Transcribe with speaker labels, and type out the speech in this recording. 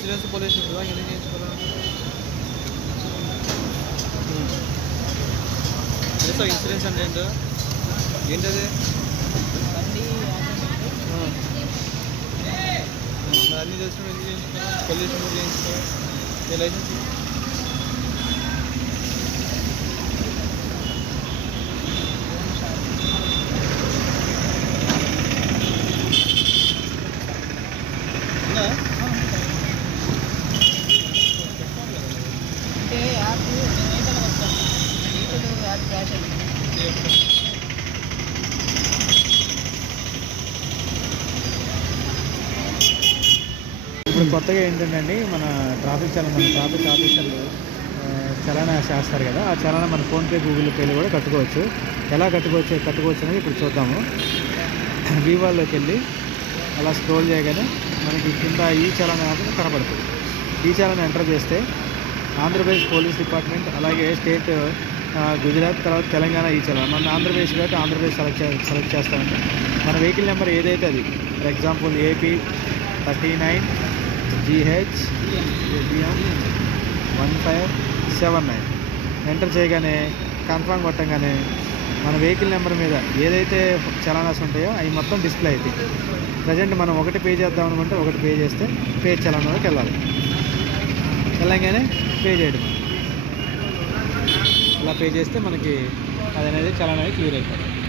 Speaker 1: Insurance police ఉంటుందా? ఎందుకు చేయించుకోవాలా? Hmm. తెలుసా ఇన్సూరెన్స్ అంటే ఏంటో? ఏంటది? Hmm. అన్నీ తెలిసిన ఎందుకు చేయించుకోవాలి? పొల్యూషన్ చేయించుకోవాలి? లైసెన్స్?
Speaker 2: ఇప్పుడు కొత్తగా ఏంటంటే మన ట్రాఫిక్ చలన మన ట్రాఫిక్ ఆఫీసర్లు చలన చలానా చేస్తారు కదా ఆ చలానా మన ఫోన్పే గూగుల్ పేలు కూడా కట్టుకోవచ్చు. ఎలా కట్టుకోవచ్చు కట్టుకోవచ్చు అనేది ఇప్పుడు చూద్దాము. వివోలోకి వెళ్ళి అలా స్క్రోల్ చేయగానే మనకి కింద ఈ చలన ఆప్షన్ కనబడుతుంది. ఈ చలన ఎంటర్ చేస్తే ఆంధ్రప్రదేశ్ పోలీస్ డిపార్ట్మెంట్ అలాగే స్టేట్ గుజరాత్ తర్వాత తెలంగాణ ఈ చలన. మన ఆంధ్రప్రదేశ్ కాబట్టి ఆంధ్రప్రదేశ్ సెలెక్ట్ సెలెక్ట్ చేస్తామంటే. మన వెహికల్ నెంబర్ ఏదైతే అది for example AP thirty nine GH one five seven nine enter చేయగానే కన్ఫర్మ్ కొట్టంగానే మన వెహికల్ నెంబర్ మీద ఏదైతే చలానాస్ ఉంటాయో అవి మొత్తం డిస్ప్లే అవుతాయి ప్రజెంట్ మనం ఒకటి పే చేద్దాం అనుకుంటే ఒకటి పే చేస్తే పే చలానాలోకి వెళ్ళాలి. వెళ్ళంగానే పే చేయడం. అలా పే చేస్తే మనకి అది అనేది చలానా క్లియర్ అయిపోతుంది.